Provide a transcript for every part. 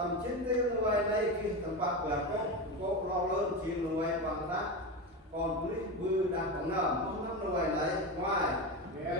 tầm chín tiêu nuôi đây khi tầm bạc bạc có lo lớn chỉ nuôi bằng đá còn quý bư đang còn nở không nắm nuôi lấy ngoài về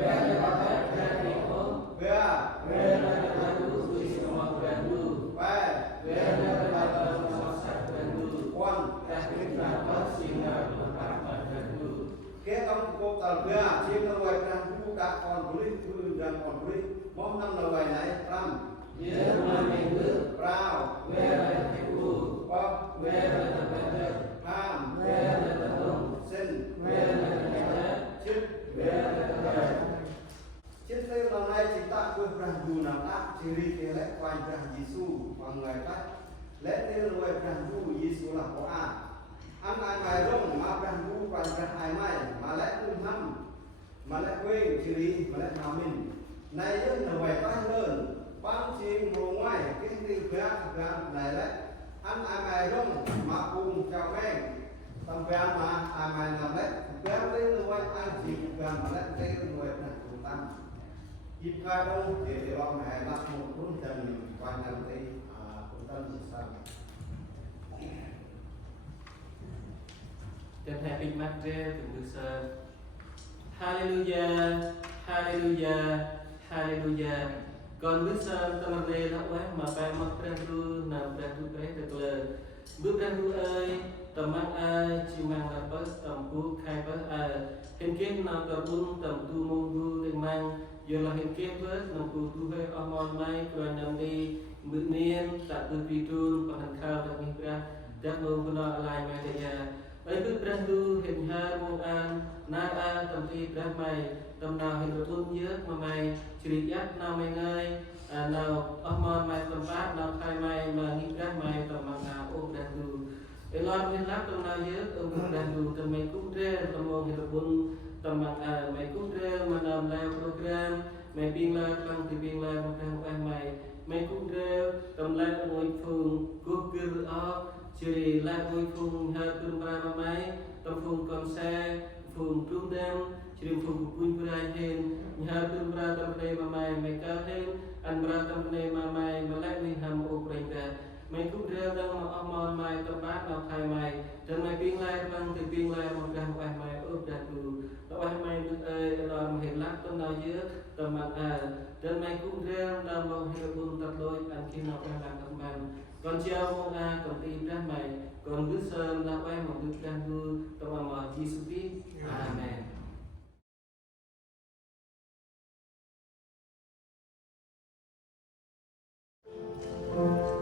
cái công cuộc tàu bia chiếm nó quay đang bu đã còn quý bư đang còn quý mong năm nuôi lấy năm nhớ mà mình bước rau về lại thành phố bọc về lại thành phố ham về lại thành phố sinh về lại thành phố chích về lại thành phố chích đây là này chúng ta quên rằng dù nằm ác chỉ đi cái lễ quan rằng Giêsu và người ta lễ tiêu nuôi rằng dù Giêsu là có ăn ai mai rong mà rằng dù quan rằng ai mai mà lễ hâm mà lễ quên chỉ đi mà lễ nào mình này dân là ngoài ta lớn băng chim hồ ngoài cái tiêu khác này đấy ăn ai mai rong mà cùng chào men tầm về mà ai mai làm đấy kéo lên rồi ăn gì cũng mà đấy cái người là cùng tăng dịp khai đâu để bọn mẹ là một cuốn trần quan trọng thì cũng tâm sự sao Then happy Monday to Musa. Hallelujah, Hallelujah, Hallelujah. Còn bước sang tâm rê nó quá mà phải mặc trang ru nằm trang ru bé được lời bước trang ru ơi tầm mang ai chỉ mang là bớt tầm cú khai bớt hiện kiến nào cả bún tầm tu mông ru lên mang giờ là hiện kiến bớt nằm cú tu hơi omon mai rồi nằm đi bữa niên tại bữa pi trun và hành khao tại mình ra chắc mông của nó lại mai đây ấy bước trang ru hiện hai mông an na tầm ti ra mày tầm nào hiện được tuôn nhớ mà mày chỉ dắt nào mày ơi nào omon mày tầm phát nào khai mày mà nghĩ ra mày tầm mà nào ôm trang ru để lo nguyên lát tầm nào nhớ ôm trang ru tầm mày cũng rê tầm mong hiện được buôn tầm mà mày cũng rê mà làm lao program mày biên la tăng thì biên la một trang mày cũng rê tầm la ngồi phường Google chỉ la ngồi phường hai tuần ba mà mày tầm phường con xe phường trung đêm chỉ phường Pun Purai hen hai tuần ba tầm đây mà mày cao hen anh ba tầm đây mà mày lại đi ham ô ra mày cũng rê đang mà omon mày tầm bát nào thay mày trên mày biên la tăng thì biên la một trang mày ốp ra đủ đó mày ơi làm hiện lát tầm nào dưới tầm mặt trên mày cũng rê đang mong hiểu buồn tập đôi anh khi nào đang làm tầm bàn còn treo mong còn tìm ra mày còn bước sơn là quay một bước đang vui tầm mà Jesus Christ Amen. Bye.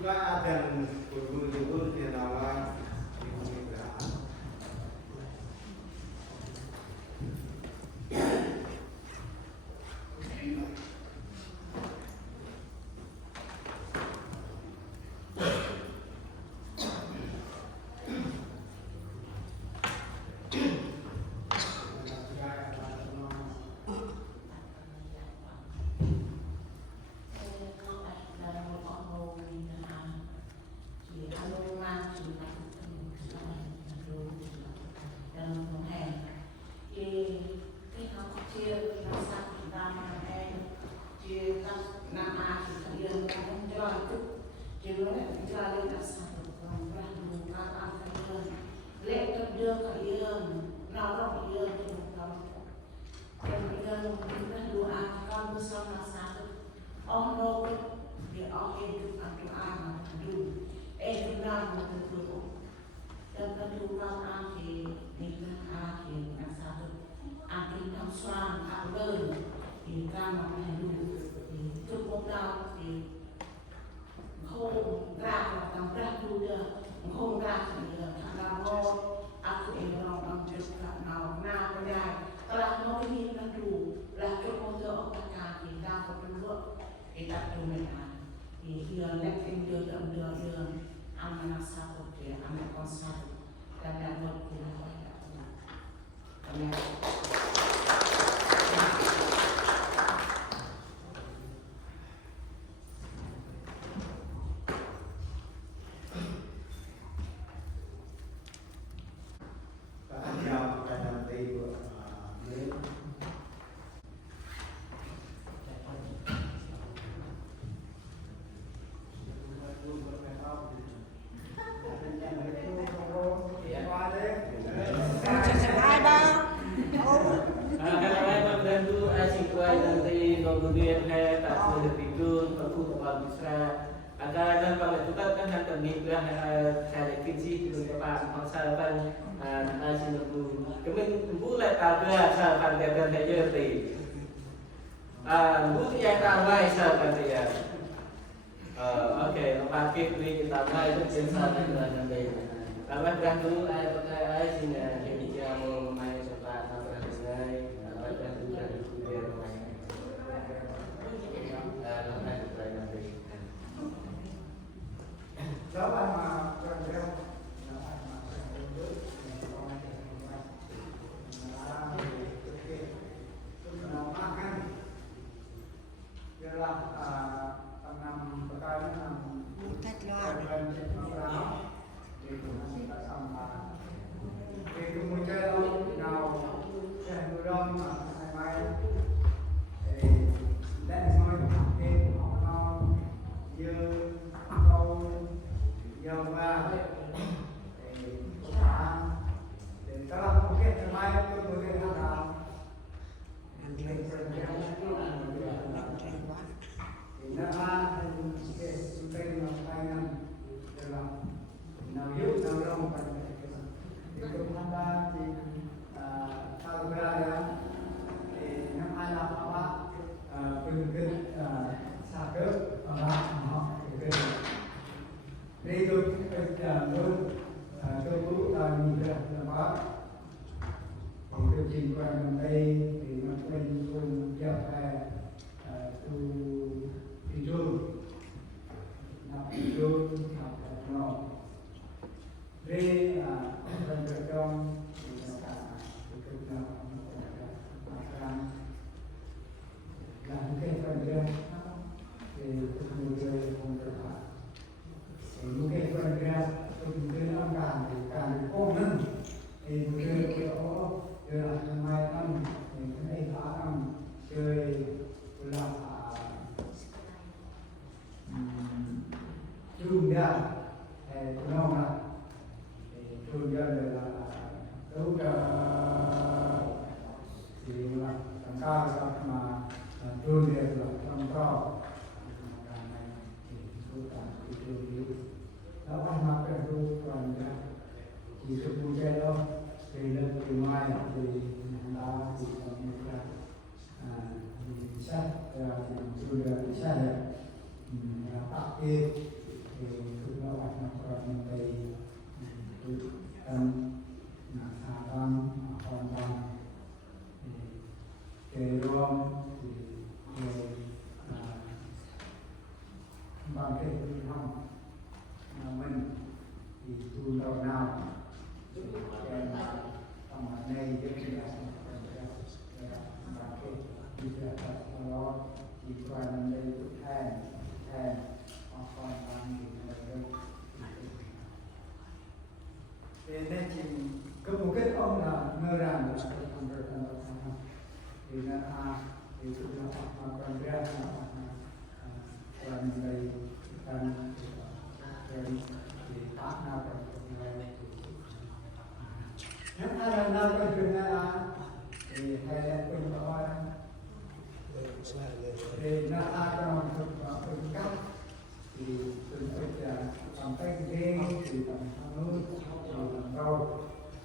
Jika ada guru-guru di dalam pemikiran, kemudian saya tak boleh tidur, aku tak bisa. Agar kalau kita kan hendak nikah hari kecil itu kepada masa depan asyik tu. Kemudian bulan ada sahabat kita saja tu. Bulan yang ramai sahabat dia. Okey, pakai duit kita ramai itu biasa kita nanti. Kalau dah tu pakai asyik ni dia mau main sepak apa lagi. Kalau dah tu dah dia main. Jalan kerja makan ialah tanam perkawinan kita sama itu muncul now saya belum main dan semua yang dan kalau mungkin terbaik itu mungkin ada trình quan đây thì nó quên luôn kéo về tu đi chôn nạp đi chôn học nó đây phần việc trong thì là cả cực nào làm cái phần việc thì một người không được thì những cái phần việc từng cái nó càng ôm hơn thì một người kiểu chơi là mai năm thì cái này phá năm chơi là chung ra thì nó là chung ra là đấu thì là làm cao sao mà chung ra là trong cao này thì tôi cảm thấy chung đó anh mặc cái tôi còn chỉ sự vui chơi đâu thì lên từ mai thì ta thì mình sách thì tôi là sách là tập đi thì cứ lo hoạt động còn về hạ băng hoàn bằng kề rong thì bằng cái vi hồng mình thì tu đầu nào trong này rất là bằng cái bây giờ nó chỉ còn đây than hoặc còn bằng gì nên chỉ có một cái ông là ngờ rằng là không được thì nó thì tụi nó còn ra còn đây còn thì tác nào còn nếu ai là nào còn chuyện là thì hay là quên bỏ thì nó còn phần cắt thì từng phải làm tay ghê thì làm nước làm câu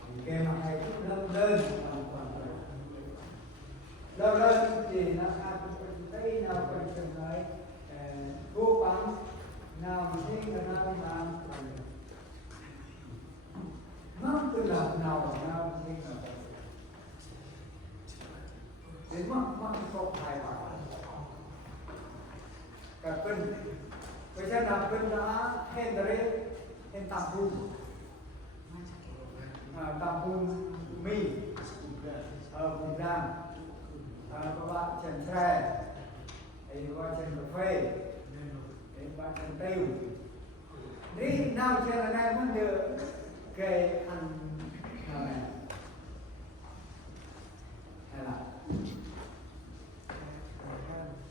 thì cái mà hay cũng lên thì nó cũng thấy nào còn chuyện này cố gắng nào mình thấy nào làm nó cứ làm nào mình thấy nào để mất có hài hòa cả cân bây giờ là cân đã hen đấy hen tạm bùn mì bùn đam các bạn trần tre các bạn trần cà phê các bạn trần tiêu đi nào trên là này vẫn được kề ăn này hay là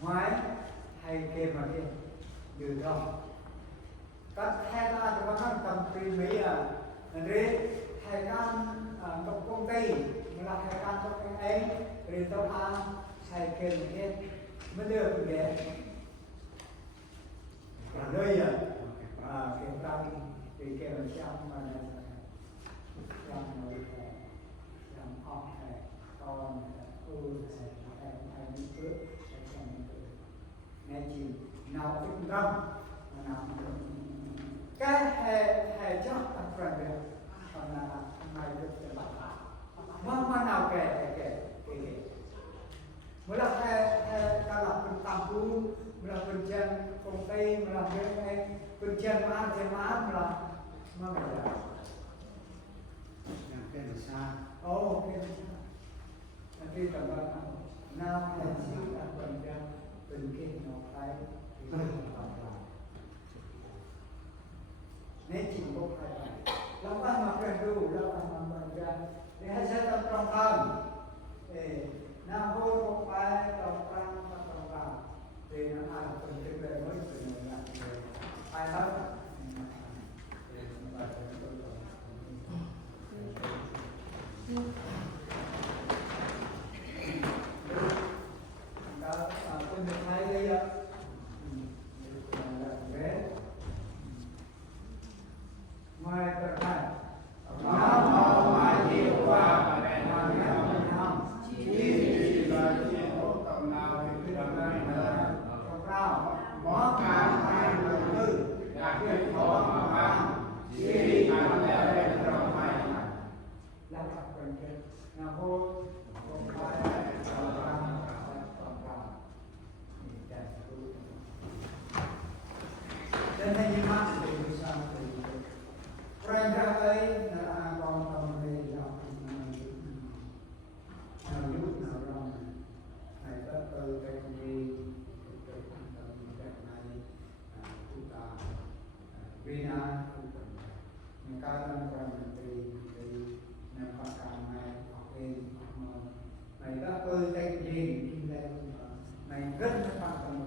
ngoài hay kề mà kề được không các hai ta cho các tầm tùy mấy đấy hai can trong công ty là hai can trong cái ấy rồi tao ăn hai kề cái mới được vậy là đây cái ta thì kề làm sao mà làm học này con ai đi trước nghe chị nào cũng rong nào cái hệ cho anh friend được còn là mai được cho bạn mà nào kể mới là ta làm bên tam cú mới là bên chân công ty mới là bên chân mà ăn thêm mà mà là cái là xa cái khi tầm nào là siêu là phần trăm từng cái nó phải nên chỉ có phải làm ăn mà cần đủ làm ăn mà cần ra để hai sẽ tập trong tâm để nào vô một bài trong tâm để nó ăn phần trên về mới từ người làm ai hết quân được hai đây ạ mai cờ hai Nam mô A Di Đà Phật. Chỉ là chỉ có tầm nào thì cứ làm này là món ăn hai người tư là cái thọ mà ăn chỉ ăn lẽ lên trong hai là tập quyền kết là hô một bài dan hanya masuk di sana itu. Perangkat lain adalah orang yang hidup dalam ayat tertentu kita bina mengkaitkan orang dari nampakkan này các tôi tên gì chúng ta này rất là quan trọng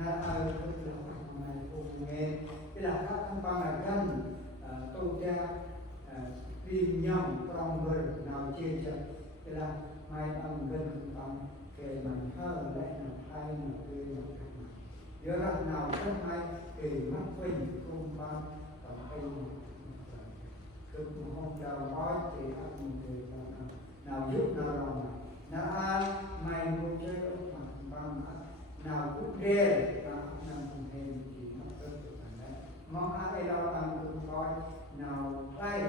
là ở này cùng nghe cái là các thông quan là gần tôn gia tìm nhau trong người nào chia sẻ cái là mai ông gần trong cái mình thơ lẽ nào hay nào kia nào giờ nào rất hay thì mắc quên cùng bao còn hay cứ không đầu nói thì các người nào giúp nào lòng nào mày cũng chơi ông bằng nào cũng ghê và nào cũng hề chỉ nó mong ai đâu tăng cũng coi nào play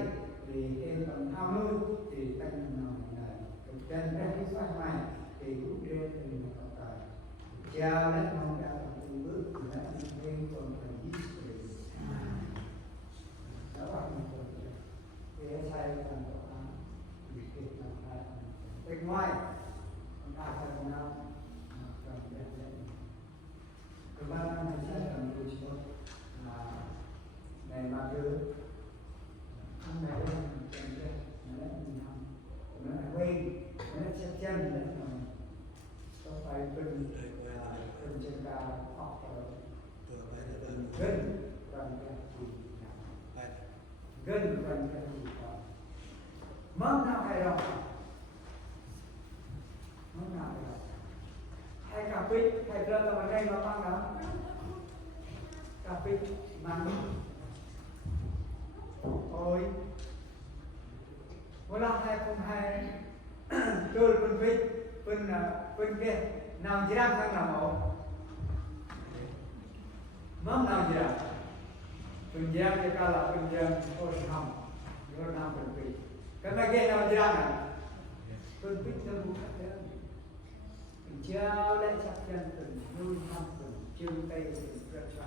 thì em tầm thao nuôi thì tăng nào này trên cái phát mai thì cũng trên thì một cái cha lấy mong ra từng bước thì lấy em còn phải biết thì đó là một cái để sai cần có thì kịp làm hay bên ngoài chúng ta phải làm nào cần để thứ ba là sai cần đối chiếu là này mà cứ không này lên cần thế nó mình không nó quên nó chắc chân đấy mà có phải bên trên cao học gần gần cái gì gần gần cái gì đó mong nào hay đâu mong nào hay đâu hay cà phê hay rơi vào đây mà băng đó cà phê mang ôi ủa là hai không hai tôi phân phê phân kia nào chỉ đang thằng nào mẫu mong nào chỉ đang phân giang cái cả là phân giang tôi không tôi làm phân phê cái này kia nào chỉ đang à phân phê tôi cũng khác đấy trao lại chắc chân từng nuôi năm từng chương tây từng rất là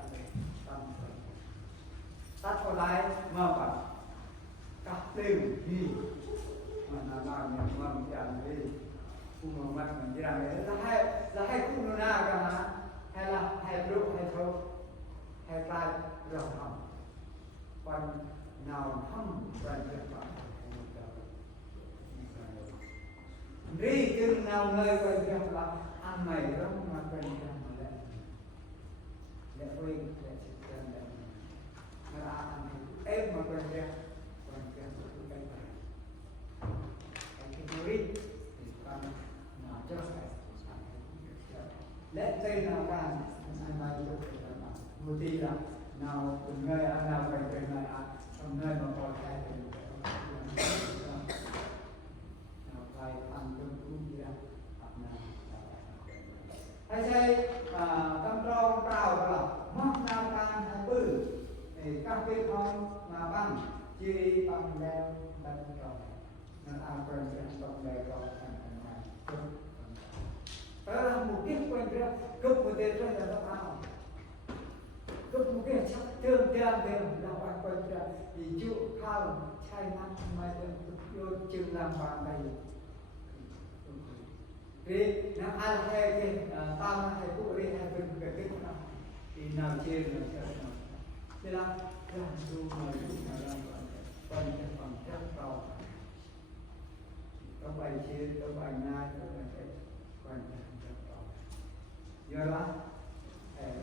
tâm tắt vào lại mà phải cắt lên đi mà làm nhà mà chẳng đi cũng mà mình chỉ làm đấy là hai cũng nó na cả mà hay là hai lúc hay thôi hay tay rồi không còn nào không quan trọng lắm đi chừng nào nơi quan trọng lắm ăn mày đó mà quan trọng là để quên để thực hiện để nó là ăn em mà quan trọng là cái này cái gì thì con mà cho phải let say nào ra anh mai được một tí là nào từng nơi ăn nào phải từng nơi ăn trong nơi mà còn cái nào phải ăn cơm cũng gì đó hay say tâm tròn trào là mắc nào tan hay bự thì các cái con mà băng chỉ đi bằng đeo đặt tròn nên ăn quen sẽ bằng đeo tròn thành ngoài đó là một cái quen biết cấp một tiền rất là đau áo cấp một cái chắc thương tiền là quan quen biết thì chịu khao chai nát mai vô chừng làm bạn này vì nó ai hay cái tam hay phụ đi hay bên cái nào thì nào trên là cái nào thế là làm du mà lúc nào làm còn cái phần chắc tàu có bài trên có bài nhai có bài cái quan trọng chắc tàu giờ là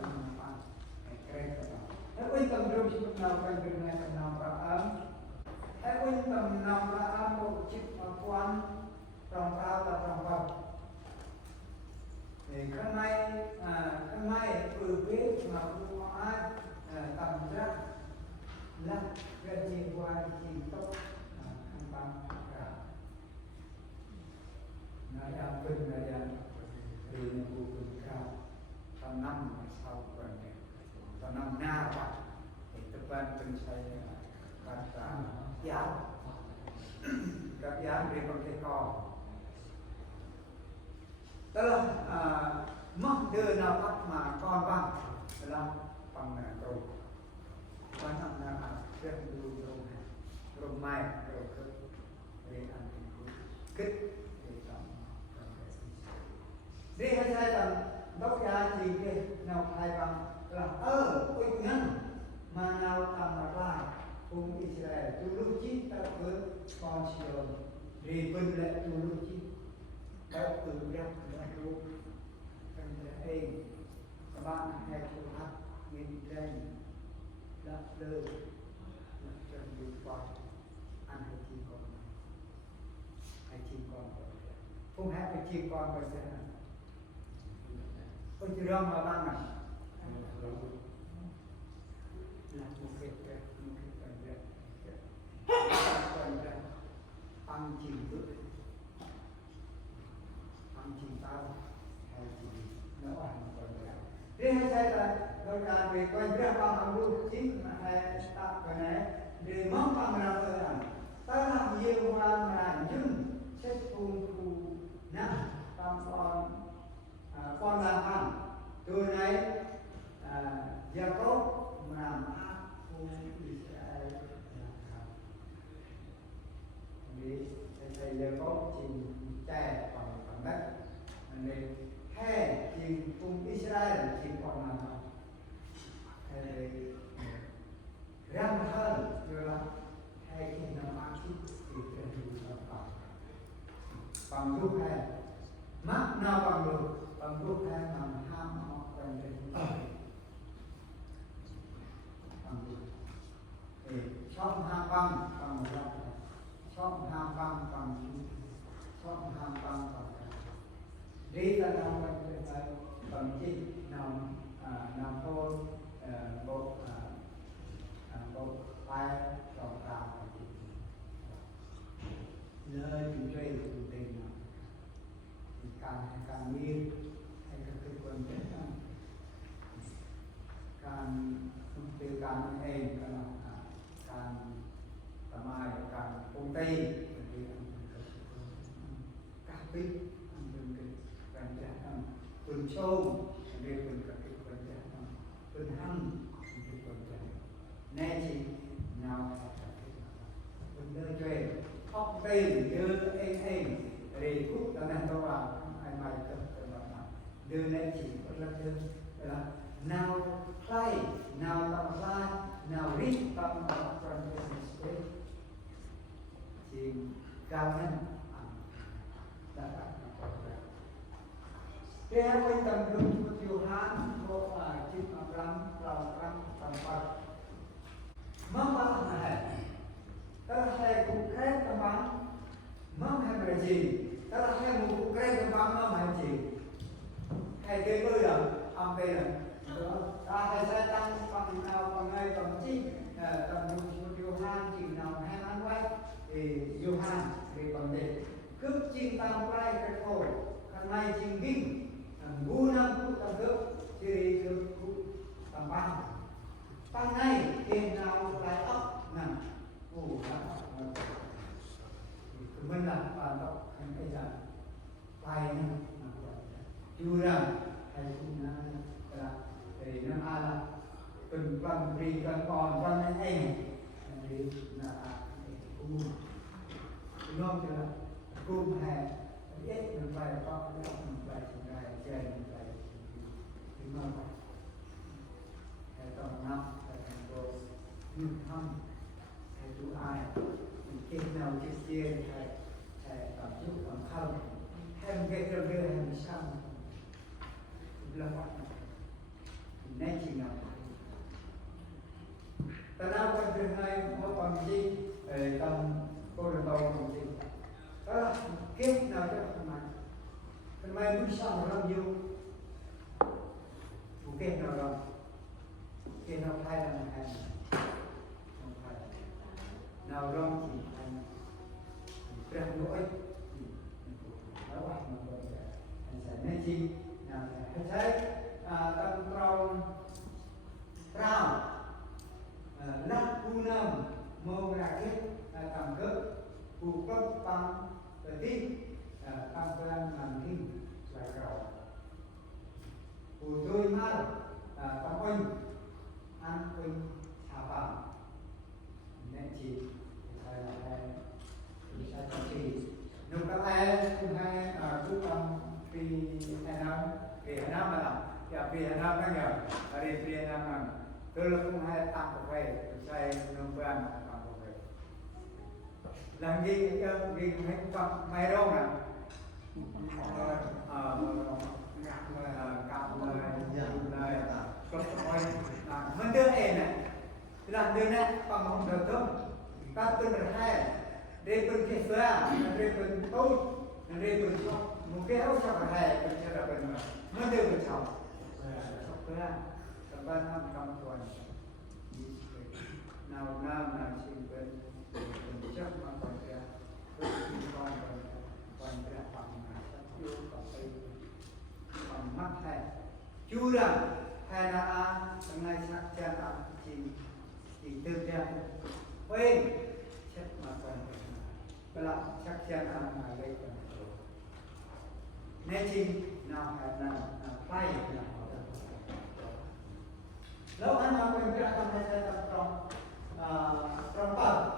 làm bạn cái nào hãy quan tâm trong chuyện nào quan trọng này phần nào là ấm hãy quan tâm nào là ấm một chiếc quan trong cao là trong vào thì cái mai từ biết mà không ai tầm ra là cái gì qua gì tốt không bằng cả nó đang phân là đang vì nó vô cùng cao tầm năm sau còn tầm năm na vậy thì tập ban phân xây các giáo về con cái con đó là mất đưa nào bắt mà con bằng là bằng rồi quan trọng là rất rồi mai rồi để ăn kích để làm đi hay sai tầm đốc gia gì kia nào hay bằng là ôi ngân mà nào tầm là lại cùng Israel tu lưu chi ta với con chiều vì vinh lệ tu lưu chi các từ đẹp là luôn các bạn hãy thu hấp nhìn trên đất lơ chân đi qua ăn hay chi con không hãy phải chi con phải thế nào ôi chứ rong mà bạn này là một cái phần đẹp ăn chìm bước ăn chìm tao hay gì nó hoàn toàn là thế hay sai là tôi là vì quay ra bằng luôn chính mà hay tạo cái này để mong bằng làm tôi làm ta làm nhiều hoa mà nhưng chết cùng cụ nặng trong con làm ăn từ này gia cốt mà làm ác cùng Israel vì thầy gia cốt chỉ trẻ bằng đất nên hay chỉ cùng Israel chỉ còn làm ăn răng hơn như là hay khi nó ăn thịt thì cần dùng bằng lúc hay mắt nào bằng lúc hay bằng ham hoặc bằng đến bằng lúc thì chọn ham bằng răng chọn ham bằng chọn ham bằng đi là nào bằng chi nào thôi bộ ai trong ta nơi chủ trì chủ tình thì càng nghiêng hay cái quân chất càng từ càng êm càng tầm ai càng công ty càng biết càng trẻ quân sâu để quân các cái quân trẻ quân hăng cái quân trẻ nên chỉ nào quân nơi chơi học tiền đưa em để cút tao đang tao vào ai mai tập tập đưa nên chỉ có là đưa là nào play nào tập play nào read tập tập from thì cao hơn đã theo cái tầm trung của Tiêu Hán có chim rắn tầm bạc mắm bạc này ta hay cũng khét tầm bạc mắm hay là gì ta hay một cũng khét tầm bạc mắm hay gì hay cái bơi rồi âm bơi rồi ta hay sẽ tăng bằng nào bằng ngay tầm chi tầm trung của Tiêu Hán chỉ nào hay ăn quay thì Tiêu Hán thì còn để cướp chim tam quay cái phổi hôm nay chim kinh ngu năm cũng tầm cướp chỉ được tầm băng băng này tiền nào lại ốc nè ngủ mình là bàn tóc anh bây giờ tay nè chú rằng hay cũng là để nó là từng phần vì cần còn phần anh em thì là cũng non chưa cũng hè ít mình phải có cái mình phải chơi mình phải thì nó phải tầm năm phải thành phố như không hay chú ai khi nào trước kia phải tầm chút tầm không thêm cái cơ đưa hem sao là vậy nên chỉ là ta nào còn thứ hai có còn gì tầm cô là tàu còn gì đó kiếp nào cho thằng mày muốn sao mà làm nhiều một kiếp nào rồi kiếp nào thay là một hành không phải nào rong thì hành răng lỗi đó là một vấn đề hành sẽ nên chi nào phải thấy tâm trong trao lắc u nam mô ra kết tầm cấp phụ cấp tăng và tin tăng plan làm kinh lại cầu phụ tôi mau tăng oanh ăn oanh thả bằng nên chỉ phải là sẽ có chỉ lúc các em cũng hay cũng bằng vì Hà Nam mà làm và vì Hà Nam đang nhờ ở đây vì Hà Nam làm tôi là cũng hay tăng một về xây nông plan tăng một về làm gì vì mấy con mai đâu nè cặp lời có hỏi mình đưa em này làm đưa này bằng một đời không ta từng được hai để bên kia xưa để bên tôi để bên sau một cái áo sao phải hai bên kia là bên mình đưa bên sau sau đó tầm 3 năm trong tuần nào nam nào xin bên chắc mà còn kia con kia bằng yêu còn tay bằng mắt hay chú rằng hay là ngày sắc chân chỉ từ đẹp quên chết mà còn cái là sắc chân mà gây còn nên chi nào hay là bay nào lâu anh nào quên cái tâm hay sẽ tập trong bờ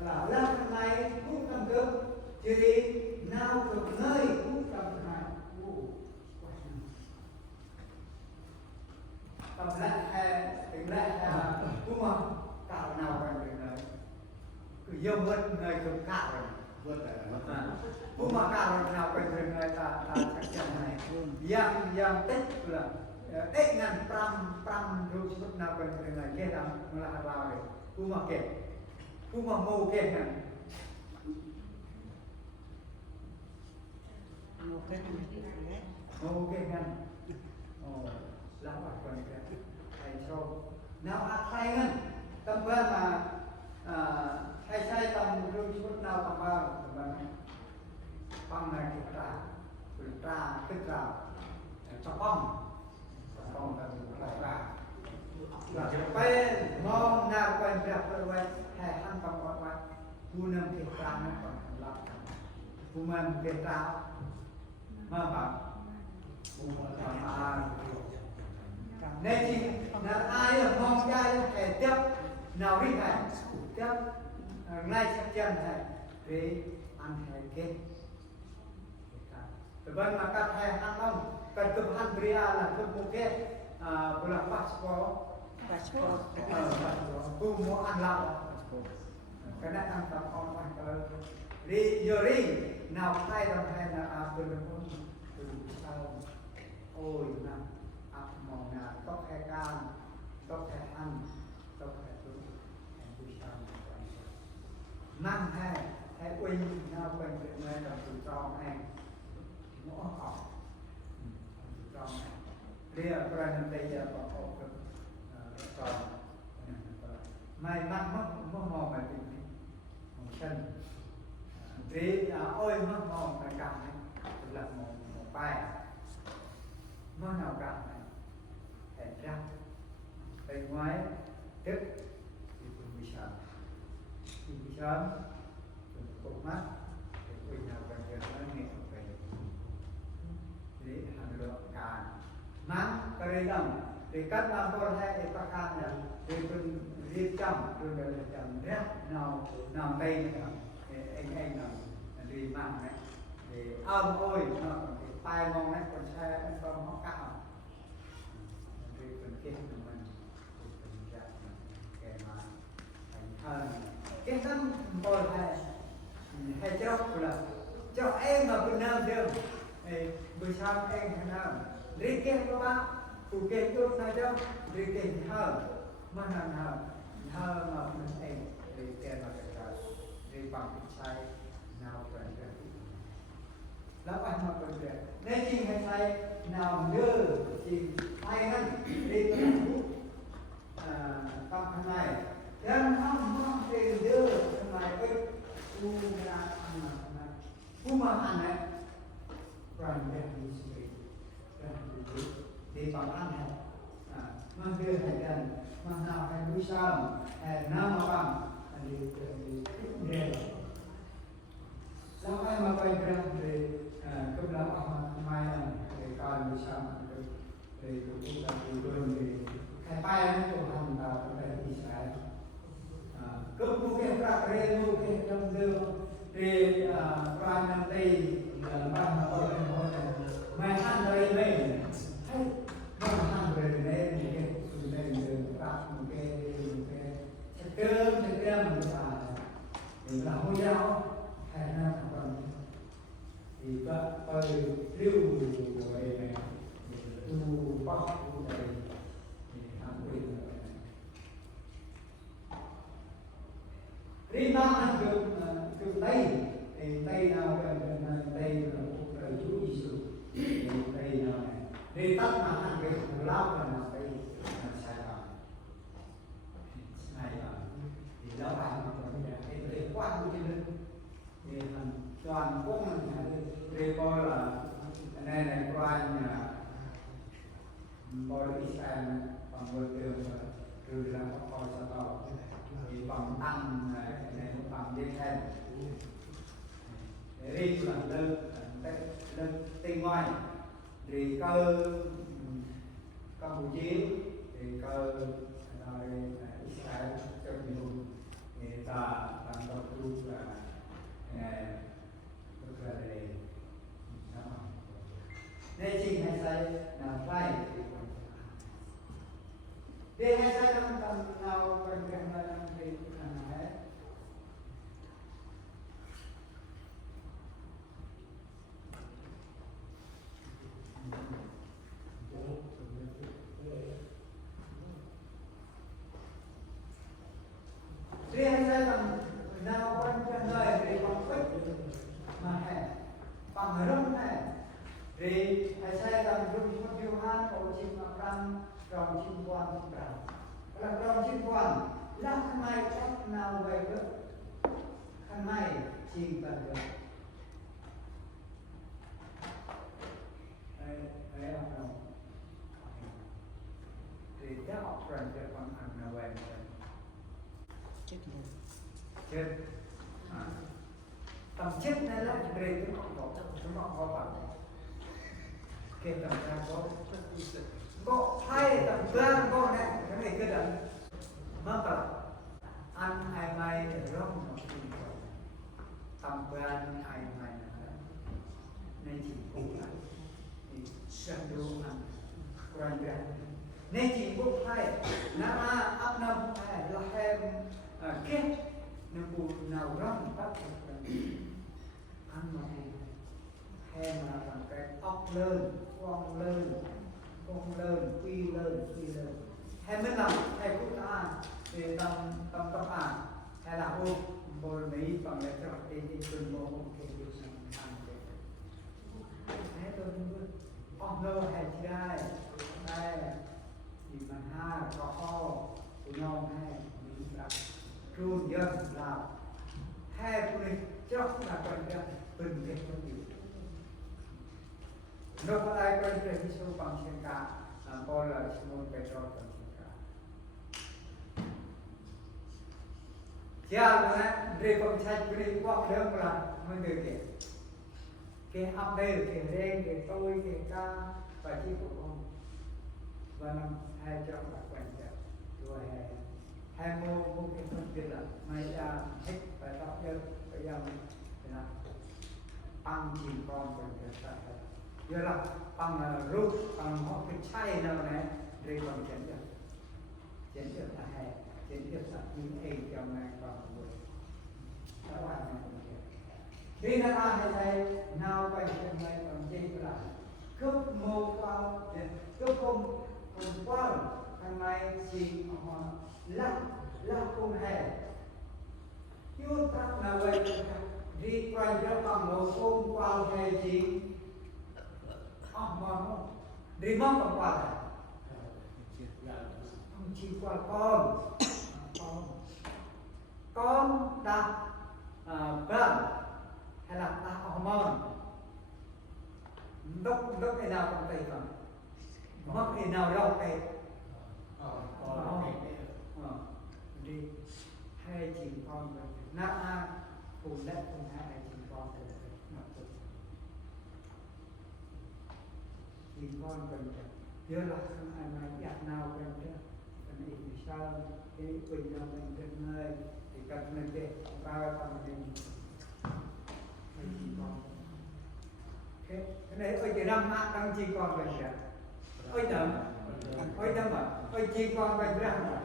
là lần này cũng tâm thức chỉ nào được nơi cũng tâm này tập lại hay tính lại cũng mà cạo nào còn được này cứ yêu vượt người cũng cạo rồi vượt lại cũng mà cạo nào còn được người ta chắc chắn này yang tích là tích ngàn pram rút chút nào còn được người kia làm là vào rồi cũng mà kẹt cũng mà mù kẹt này mù kẹt ngàn làm bạn còn được thầy cho nào thay ngân tâm quan mà thay sai tâm rút chút nào bằng bao bằng này kita cho bong là phải mong nào quen gặp rồi hay ăn bằng mọi mặt tu nâng kita nó còn lắm tu mình kita mà bảo nên chỉ là ai ở mong trai hay tiếp nào đi hay tiếp ngay chắc chân hay để ăn hay kết Sebab maka saya hanam ketuhan bria lah kemudian bulan paspor kumu anlam kerana angkat orang kalau di yori nào thay đồng hay là berlebih tahun ôi năm áp mong là tóc hay cam tóc hay ăn tóc hay tu năm hay quên nào quên chuyện này là tự do hay nó học trong đây là phần đây là bảo hộ còn may mắn mất mòn mà tìm một chân vì ôi mất mòn mà cảm là một bài mất nào cảm này hẹn ra bên ngoài tiếp thì cũng bị sớm cục mắt thì quỳnh nào cần việc nó nghe để hành lượng cả nắng cái đồng thì cách làm tôi hay để các anh là thì tôi riêng chồng tôi là chồng rất nào đây anh nào đi mang này thì ôi nó còn cái tai mong này còn xe anh con nó cao thì phần kia của mình cái mà thành cái tâm tôi hay cho em mà Việt Nam được buổi sáng em thế nào đi kia các bạn phụ kia chút này đâu đi kia hơn mà hơn mà mình em đi kia mà cái đi bằng cái sai nào phải được lắm anh mà phải được nên chỉ hay sai nào nhớ chỉ hay hơn đi cái bằng cái này dan không tiền nhớ cái này cái kumahan này Rang yang disebut di papan menggerakkan menghasilkan wisam nama bang di sampai mapai gerak di kebelah Ahmad di kawan wisam di tujuan di kapan Tuhan pada Israel kemudian praktek mungkin di peran nanti bang mai han dari mai hai bang han dari mai ni ke sudah ni tak mungkin sekarang kita ni lah huyau hai na bang thì các tôi lưu về này tu bác tu này thì làm quyền riêng năm được tây thì tây nào tây là Chúa Giêsu đây nào này đi tắt mà ăn cái thằng lao là đây sai thì lão bạn mà còn cái để quan của trên thì thằng toàn quốc mình đây coi là này quan nhà bồi Israel bằng người tường rồi là có coi sao đó thì bằng tăng này bằng đi theo để đi là lên tinh ngoài thì cơ Campuchia thì cơ nơi Israel cho nhiều người ta đang tập trung là tức là để nên chỉ hay sai là phải để hay sai trong tầm nào cần cần là thì là hết để hay sai tầm nào cần cần lời để bằng phích mà hè bằng rong hè thì hay sai tầm dùng một điều han của chim mà răng rong chim quan chim răng là rong chim quan là khăn mai chắc nào về được khăn mai chim tận được đây học đâu thì các học phần sẽ còn ăn nào về chết tầm chết này là về cái họ có bằng cái tầm ra có hai tầm plan có này cái này cái đợt mất rồi ăn ai mai để rong nó tầm plan ai mai nên chỉ cũng lại thì sang đồ ăn quan trọng nên chỉ cũng phải na áp năm hay là hem kết nên buồn nào rong bắt ăn mà hem mà bằng cái ốc lên con lên quy lên hay mới làm hay cũng là thì tâm hay là ô bồi mỹ bằng cái cho cái phần mô cái điều gì ăn thế tôi không ốc lên hay chỉ đây thì mà ha có ho của nhau hay mỹ là run dân làm hay của mình chắc là còn cái bình thường hơn nhiều nó có ai có thể đi sâu bằng trên cả coi là Simon Petro bằng trên cả giờ là để bằng chạy về quãng đường là mình được cái update cái đen cái tôi cái ca và chỉ của con và năm hai trăm là quan trọng rồi hai mô cái thông tin là mai ra hết phải đọc được bây giờ là tăng chỉ con còn được tại giờ là bằng rút bằng họ cái chai nào này để còn chén được là hè chén được là những ấy trong này còn buổi các bạn này khi nó làm như thế nào phải trong này còn chỉ là cướp mô cao cướp không qua thằng này chỉ họ lắc không hè yêu tắc là vậy đi quanh cho bằng một ôm qua hè chỉ mà đi mong bằng quả chỉ quả con đặt vâng hay là ta hormone lúc cái nào còn tây còn mất cái nào đâu tây đi hai chị con vậy na cùng đất cùng hai chị con thì con cần nhớ là ai mà giặt nào cần chứ cần ý vì sao cái bình nào mình cần nơi thì cần mình để bao phần mình hay chỉ con cái này ôi chỉ năm đang chỉ con cần kìa ôi đầm mà ôi chỉ con cần ra mà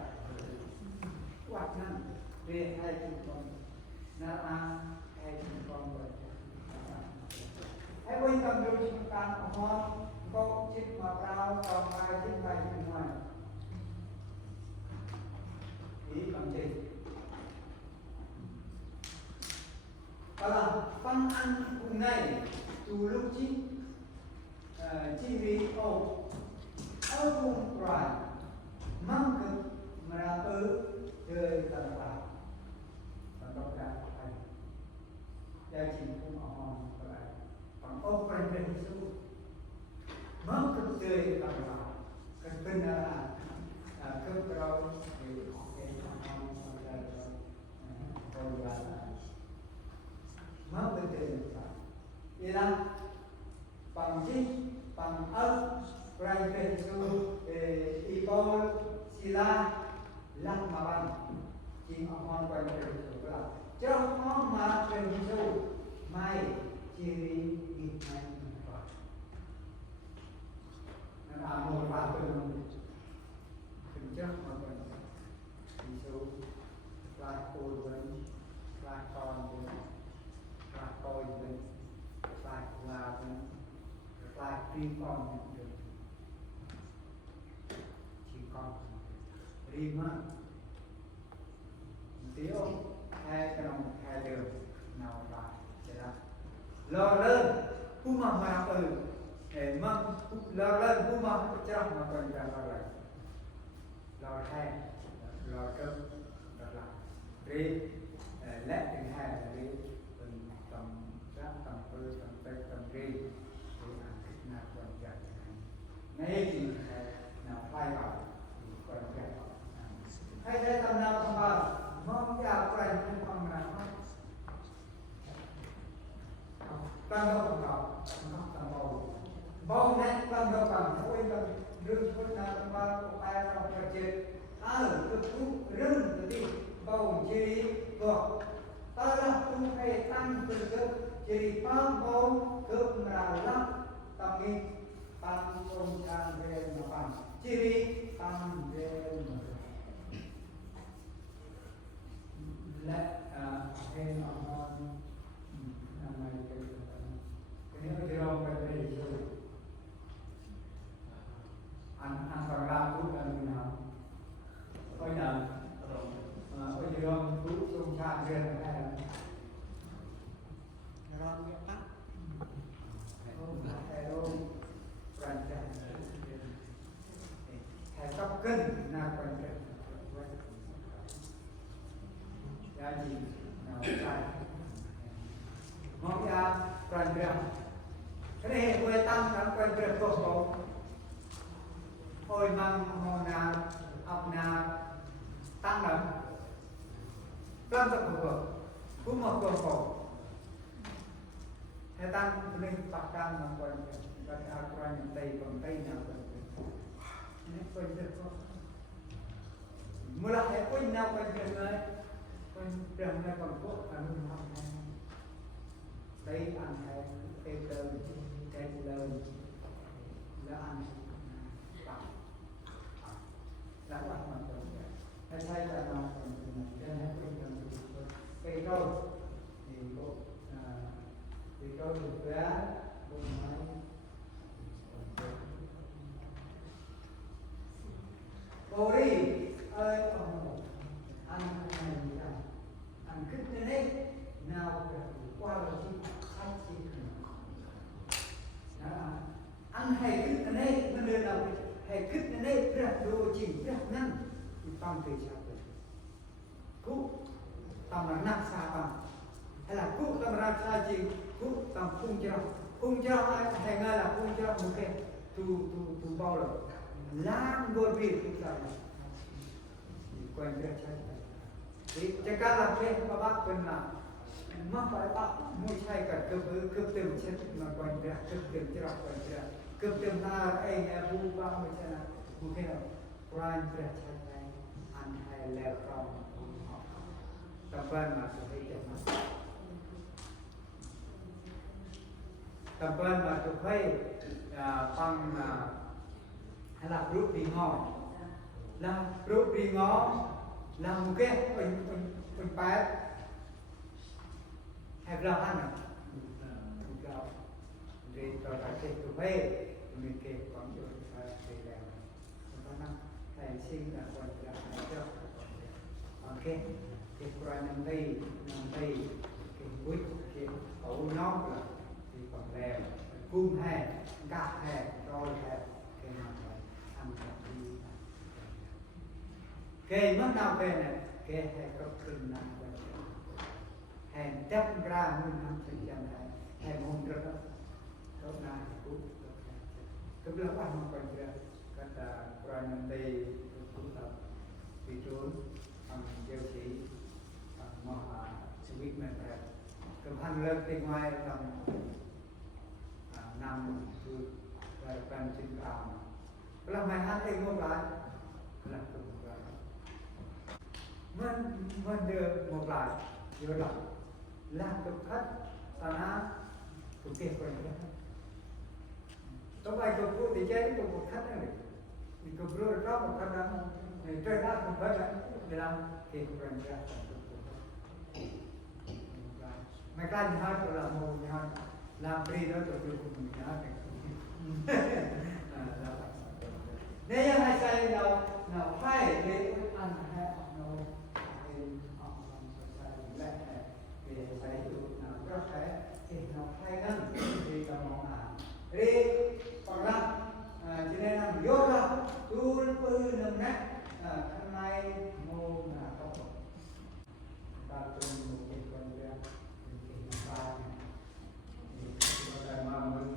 quạt năng về hai chỉ con na hai chỉ con vậy hãy quan tâm đến chúng ta không có chiếc mà rau còn hai chiếc bay bên ngoài ý bằng gì đó là phân ăn cùng ngày từ lúc chi vì ở vùng rồi mang cực mà ra tới chơi tận vào tận đâu ra gia trình cũng ở hòn lại bằng ốc bên bên xuống mất cực tươi tận vào cái bên là cướp rau thì cái con là còn là mất cái tiền vậy là bằng chi bằng ớt rai về su ipo sila lăng mà bằng chỉ con quay về su là trong món mà về su mai chỉ nghịch này nên là một vài từng chất mà mình về su lại cô vẫn lại con vẫn lại coi vẫn lại là vẫn lại riêng con nhận được chỉ con riêng á tiếng hai cái đồng hai đường nào lại sẽ là lo lên cũng mà để mong lo lên cũng mà trong mà còn ra lo lại lo hai lo cơm đặt lại riêng lẽ thứ hai là riêng tầm rác tầm phơi tầm tây tầm riêng để ăn kích nào còn chạy ngay thì nào phai vào còn chạy hay thế tầm nào tầm vào mong chào quen những con nào tăng đâu còn có tầm bầu này tăng đâu còn thôi tầm rừng con nào tầm vào có ai trong cái chuyện cái thú rừng thì bầu chỉ có ta là cũng hay tăng từ cái chỉ tăng bầu cướp là lắm tăng nghi tăng công trang về mà bằng chỉ tăng về mà lẽ hay là ngon này cái này cái rau cái này rồi ăn còn làm cũng là như nào coi là bây giờ cũng trong trạm riêng hay là rau nghĩa tắc hello quan trọng hay cấp cân là quan trọng giá gì nào sai mong ra quan trọng cái này quay tăng là quan trọng của cô ôi mong mong nào học nào tăng lắm tăng tập của cô cũng một cô hay tăng lên bạc tăng là quan trọng và quan trọng tây còn tây nào quan trọng nên quan trọng mula hay quên nào quan trọng này quan trọng này còn có anh học này đây anh hay cái lời là anh đã bắt mặt rồi hay thay là nào cho nên cái câu thì cô thì câu thực ra cô nói cô đi ơi anh này anh kích lên đấy nào qua là chi khách chi anh hay kích lên đấy mình đưa nào hay kích lên đấy rất đồ chỉ rất năng thì tăng từ sao vậy cú tăng là nặng xa bằng hay là cú tăng ra xa chi cú tăng phun cho ai hay ngay là phun cho một cái tu bao rồi làm gọi việc tu sao quen việc chơi thì chắc chắn là cái các bác quen là mắc phải bác mua chay cả cướp tiền chết mà quen việc cướp tiền chứ là quen việc cướp tiền ta anh em bu bao người chơi là một cái nào quen việc chơi này anh hay leo không tập quen mà tôi thấy chẳng mà tập quen mà tôi thấy bằng hay là group đi ngon là group đi ngon là một cái mình phải hay là ăn à thì tôi phải cái tôi thấy mình kể còn tôi phải để làm nó năng thầy sinh là còn là phải cho ok cái quan năm đây cái cuối cái ấu nó là thì còn làm cung hè cắt hè rồi hè cái nào ăn đi cái mất nào cái này cái hè có cưng nào hè chấp ra muốn năm phần trăm này hè môn rất tốt này cũng là bạn không còn chưa kata Quran nanti untuk fitur điều chỉ mà sweet mình phải cầm hành lực thì ngoài tầm năm từ vài phần trên cao là mày hát thì một lại là cùng một lại mình được một lại vừa đọc làm được hết sana thuộc tiền của mình lúc này tôi cũng thì chơi cũng một khách này thì cũng rồi đó một khách đó thì chơi ra cũng phải là để làm tiền của mình ra mày cái gì hết là một gì hết làm free đó tôi cũng mình nhớ này nếu như hai say nào phải để ăn hay nào thì họ sai lại thì phải được nào rất phải thì nào hay hơn thì cầm món hàng đi còn là cho nên là vô ra tu tư nâng nét hôm nay mô là có ta tuân một cái con ra thì ba thì vào mà mình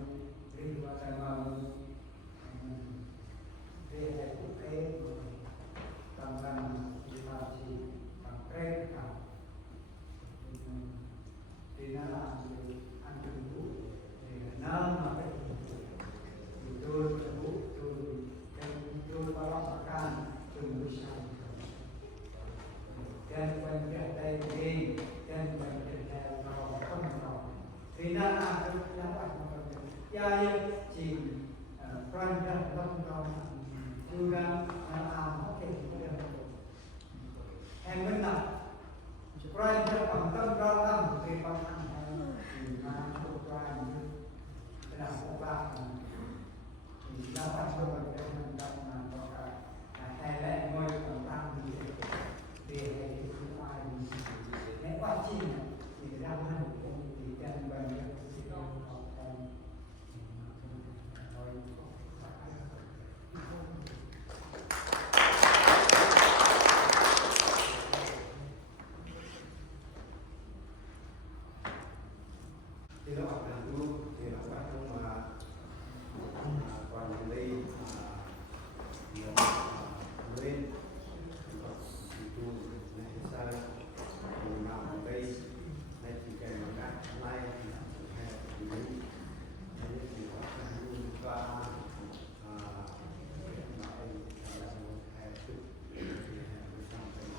đi vào mà mình đi hay quốc tế tầm gần thì là chỉ bằng cái nào thì nó làm gì ăn được đủ thì nó mà cái tôi bao lâu cả tôi mới sao trên quanh cái đây đi trên quanh cái đây nó không nào thì nó làm được làm vậy mà gia đình chỉ quanh cái đông đông chưa ra làm không thể được em mới làm quanh cái bằng tâm đó làm thì bằng ăn thì mà tôi quanh cái nào cũng baเราทำตัวเป็นมันดำมันก็ให้แรงมวยของตั้งดีเรียนให้คือว่าในความจริงที่เราทำเป็นที่การบันทึกสิ่งของการที่เราอ่านดูที่เราอ่านลงมาcòn đây lên thì tu này sao mình làm ở đây này thì cái mà các lai thì hay thì đấy thì có luôn và nói là hay tự thì xong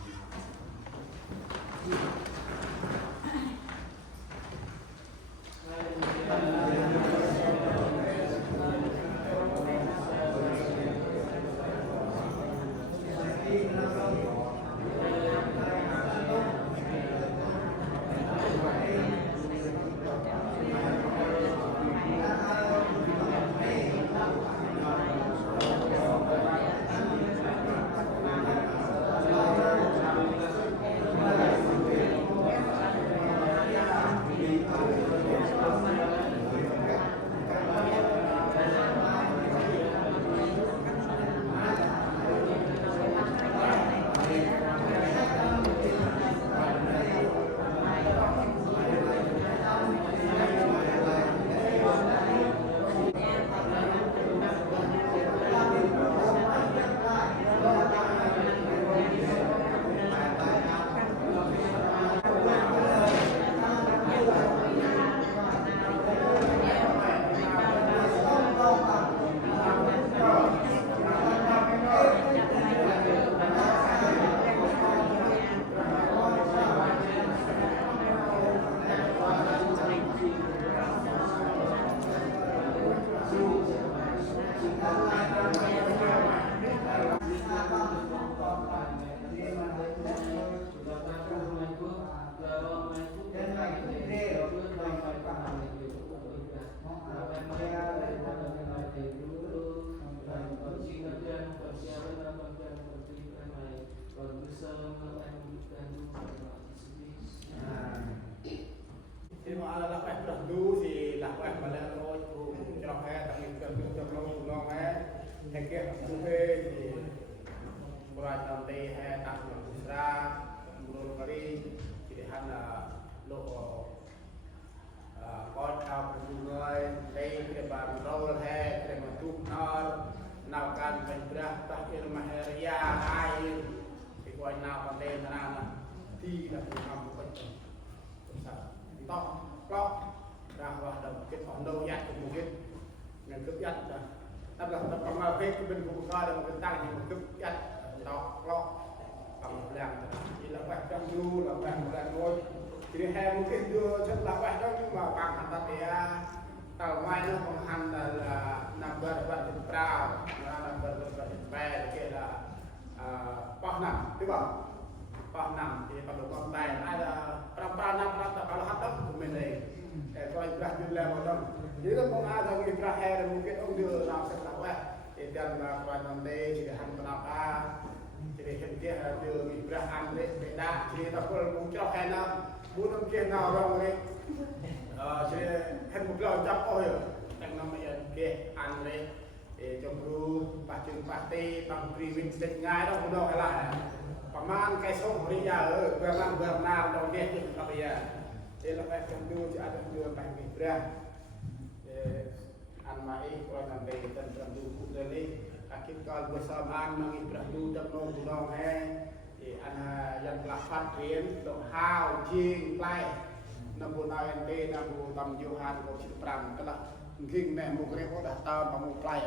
thì mà là phải làm đủ thì là phải mà là rồi cho hay tại vì cần cho nó hay hay kia cũng về thì qua trong đây hay tăng ra luôn cái thì hắn là lộ con chào mọi người đây để bạn rồi hay để mà chúc nó nào can berapa irmah ya air kekuat nào còn đen là thi là từ năm của mình to có ra hoạt động cái phòng đâu nhặt của một cái ngành cướp giật là tập mà về cái bên của coi là một cái tay nhưng mà cướp giật to có bằng làm chỉ là bạn trong du là bạn là ngôi thì hai một cái đưa rất là bạn đó nhưng mà bằng hành ta thì tàu ngoài nó còn hành là nằm gần gần trào nằm gần gần bè kia là bao nằm đúng không bao nằm thì bằng được con tay ai là ba năm là kalau hadap của mình này coi Ibrah như là một đồng jadi kan con ai trong Ibrah là mungkin ông đưa làm sẽ làm vậy thì dan là quan năm đây thì hành kenapa jadi dia đưa Ibrah ăn đấy beda jadi ta kalau muốn cho hay là muốn ông kia nào rồi đấy jadi hành một lần chấp ôi đang năm bây kia ăn đấy để trong ru bà trường party bằng private định ngay đó không đâu hay làประมาณcái số của nhà ở Việt Nam đầu tiên thì là bây giờ đây là phải cần đưa cho anh đưa bài mình ra để ăn mai coi làm về tận tận đủ cụ thể đi akhir kalau bersamaan mengibrahdu dan nong thì anh yang telah phát triển độ hao chiên play năm buổi nào anh đi năm buổi tầm Johan của chị Pram tức là kinh này một cái có đặt tao bằng một play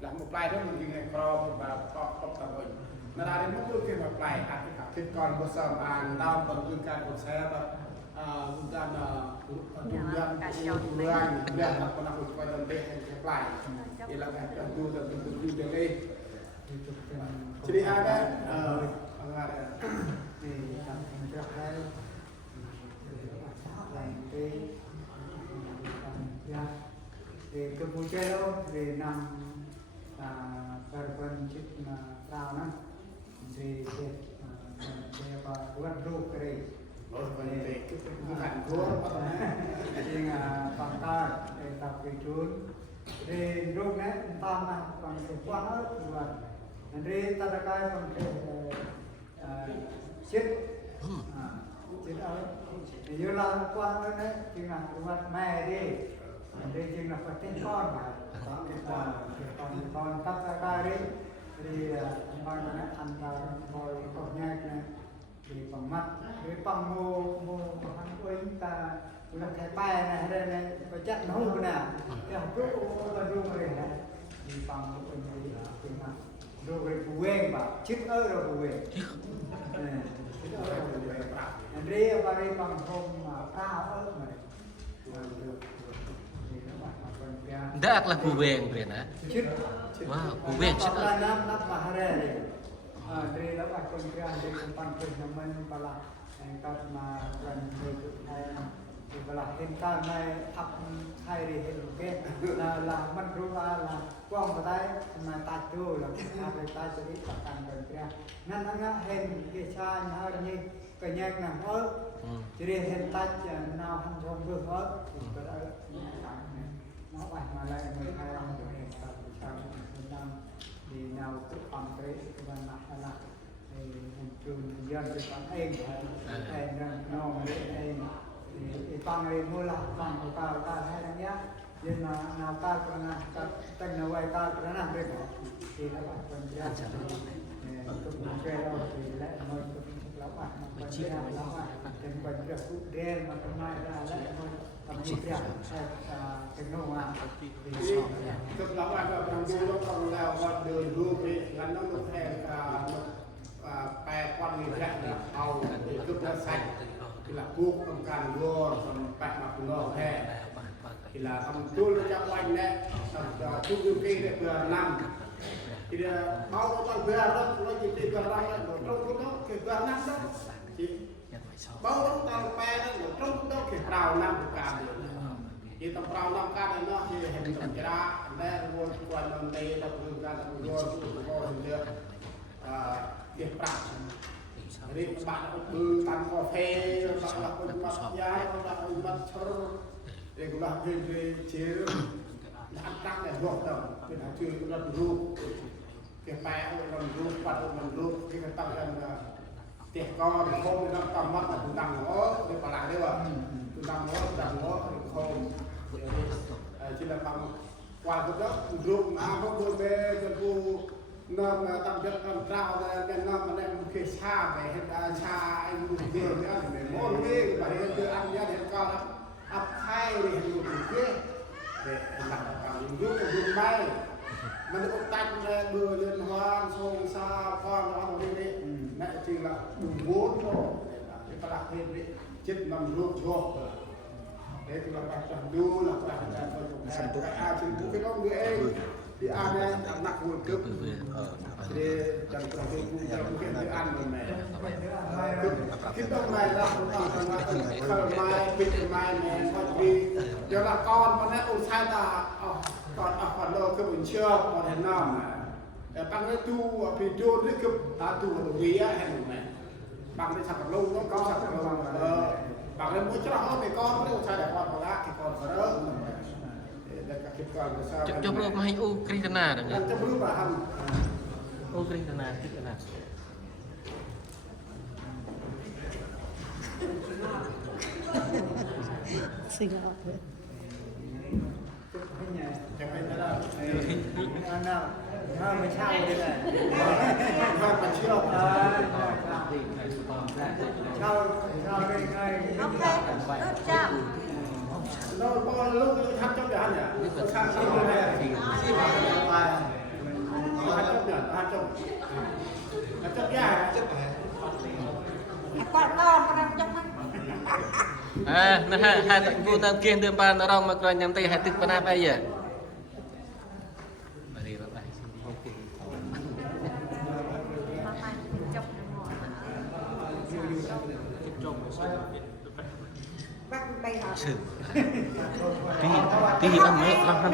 là một play đó mình kinh này pro và top tầm rồi nó đã đến mức độ khi mà play akhir kalau bersamaan tao bằng kinhการcủa saya bukan bukan dia tak pernah berkuat dan play ialah itu tentu jadi jadi ada thì làm thành ra cái làm cái ra thì cái vui chơi đó thì nằm phần chip sao nó thì và quên rượu cái bukan gua nhưng bằng tay để tập về trốn thì lúc nãy ta mà bằng cái quan đó và thì ta đã cái bằng cái chết chết ở thì như là quan đó đấy nhưng là quan mẹ đi đây nhưng là phải tên con mà còn ta đã cái đấy thì bằng cái ăn ta rồi còn nhạc này thì bằng mắt với bằng mô hắn quên ta là cái bài này đây này có chắc nó không nào cái học lúc là luôn rồi này thì bằng một cái gì thì mà rồi phụ huynh bảo chích ơi rồi phụ huynh chích ơi rồi phụ huynh đi vào đây bằng hôm mà cao ơi mà được thì nó bảo còn ra Dak lah kuweng Briana. chích Wow, kuweng chích. năm mà đây dari lawan kontra dari tempat penjaman pala yang kata dan di belah tingkat mai up hai di helke là mình rua là quang vào đây mà ta chú là hai ta sẽ đi tập tành kontra nên anh hen cái cha nhà như cái nhang nằm ở chỉ đi hen ta nào hành trong vương ở thì cái đó nó phải mà lại mình hay làm được hiện tại sao năm thì nào cũng bằng cái văn hóa là trường dân thì bằng em hay nó em thì bằng em mua là bằng của ta hay là nhá nhưng mà nào ta còn là ta tên nào vậy ta còn làm được thì nó bằng phần ra cũng chơi đâu thì lại nói cũng lắm à còn chơi lắm à trên quanh được cũng đen mà hôm nay ra lại thôi tầm chỉ đẹp cái nô mà cực lắm anh ở trong du nó còn là con đường du thì gắn nó được theo bè quan người chạy là tàu để cực là sạch thì là buộc trong càng vô còn bạc mặt ngò hè thì là thằng tôi nó trong quanh đấy thằng chú yêu kia để vừa năm thì bao nó toàn vừa đó nó chỉ vừa năm đấy trong đó cái vừa năm đó chỉ bao nó toàn bè đó trong đó cái tàu năm của cả chỉ tầm rau năm cá này nó chỉ hình tầm ra đây luôn quan đồng đây là vừa ra là vừa hình được việc bạc jadi bạn cứ ăn cà phê bạn là con bắt giá bạn là con bắt chở để cũng làm về chế ăn căng này gọt đồng thì là chưa có lần ru cái bè lần ru bắt lần ru cái tăng lên tiệc con thì không nó cầm mắt là cũng đằng ngó để còn lại đấy mà đằng ngó thì không chỉ là bằng qua cái đó ru mà không được về cho cô nôm tập chất nôm trao cái nôm mà đem cái xa về hết xa anh dùng kia nữa để môn kia và để đưa ăn ra để con ấp thay để dùng kia để làm bằng dùng dùng bayมันก็ตั้งเลยเบื่อเดินฮอนทรงซาพอนนอนตรงนี้นั่นจริงละดูโว้โน่เป็นประหลาดเทพนี่จิตมันรูปโลกเด็กเราไปดูเราไปดูอาชีพผู้เป็นองค์เองที่อ่านเนี่ยนักบุญกึบที่จันทร์ผู้จะผู้เป็นที่อ่านมันแม่คิดต้องไม่ละเขาไม่ปิดไม่แม่พอดีเดี๋ยวละก้อนวันนี้อุทัยตาก่อนก่อนเราก็เหมือนเชื่อพอเห็นน้ำแต่บางทีดูพี่ดูนี่ก็ตาดูตรงนี้เห็นไหมบางทีสักกับลูกต้องสักกับลูกบางทีมุ้งจะเอาไปก้อนไม่ได้ใช้แต่ก้อนพอละแค่ก้อนก็เริ่มแต่ก็คิดก่อนจบโลกมาให้อูกริตนาดังนี้จะรู้ป่ะทำอูกริตนาคิดกันนะสิ่งออกเลยจะไม่ได้ถ้าไม่เช่าเลยแหละ ถ้ามันเชื่อเช่าง่ายๆ โอเคจ้าเราพอลูกทำเจ้าอย่างเนี่ยทำสิ่งอะไรที่มาไปทำเจ้าอย่างทำเจ้าเจ้าอย่างเจ้าก่อนนอนกันจังมันนะฮะให้พูดตามเกณฑ์เดิมบานเรามากรอนยังตีให้ตึกปนาไปเยอะมาดีแล้วไปโอเคชื่อที่อันนี้ลำพัน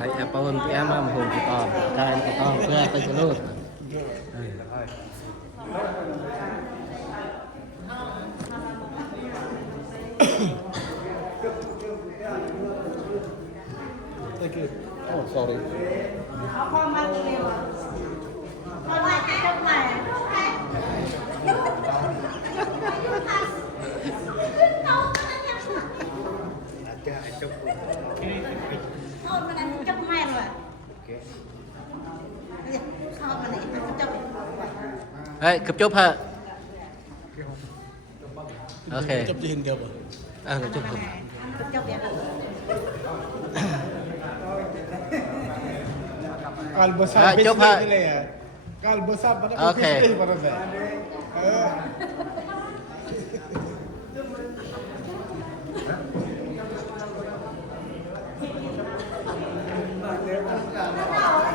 ให้แอปเปิลพี่แอมมาหุ่นพี่ต่อได้พี่ต่อเพื่อไปจะรูดโอ้ sorry เอาความมาเร็วเอาไว้จังหวะเฮ้ยกับจบฮะโอเคจบจีนเดียวป่ะจบครับจบยังKalau besar bisnis ni ya. Kalau besar pada bisnis pada saya.